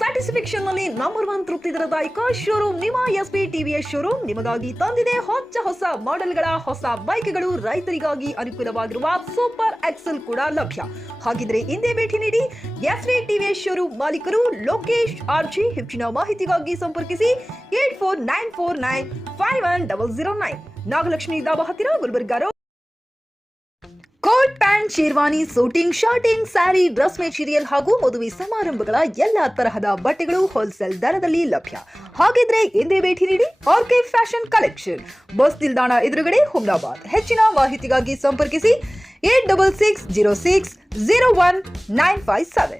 Satisfaction ನಲ್ಲಿ number 1 ತೃಪ್ತಿ ದರದಾಯಕ showroom ನಿಮ್ಮ ಎಸ್ಪಿ ಟಿವಿಎಸ್ ಶೋರೂಮ್ ನಿಮಗಾಗಿ ತಂದಿದೆ ಹೊಸ ಮಾಡೆಲ್ಗಳ ಹೊಸ ಬೈಕ್ಗಳು ರೈತರಿಗಾಗಿ ಅನುಕೂಲವಾಗಿರುವ ಸೂಪರ್ ಎಕ್ಸೆಲ್ ಕೂಡ ಲಭ್ಯ. ಹಾಗಿದ್ರೆ ಹಿಂದೆ ಭೇಟಿ ನೀಡಿ ಎಸ್ಪಿ ಟಿವಿಎಸ್ ಶೋರೂಮ್ ಮಾಲೀಕರು ಲೋಕೇಶ್ ಆರ್ಜಿ. ಹೆಚ್ಚಿನ ಮಾಹಿತಿಗಾಗಿ ಸಂಪರ್ಕಿಸಿ 8494951009 ನಾಗಲಕ್ಷ್ಮಿ ದಾಬಾ ಹತ್ತಿರ Gulbarga. Coat pant, sherwani, suiting, shirting, sari, dress material ಹಾಗೂ ಮದುವೆ ಸಮಾರಂಭಗಳ ಎಲ್ಲಾ ತರಹದ ಬಟ್ಟೆಗಳು ಹೋಲ್ಸೇಲ್ ದರದಲ್ಲಿ ಲಭ್ಯ. ಹಾಗಿದ್ರೆ ಎಂದೇ ಭೇಟಿ ನೀಡಿ ಆರ್ಕೆ ಫ್ಯಾಷನ್ ಕಲೆಕ್ಷನ್, ಬಸ್ ನಿಲ್ದಾಣ ಎದುರುಗಡೆ, ಹುಮ್ನಾಬಾದ್. ಹೆಚ್ಚಿನ ಮಾಹಿತಿಗಾಗಿ ಸಂಪರ್ಕಿಸಿ 8660601957.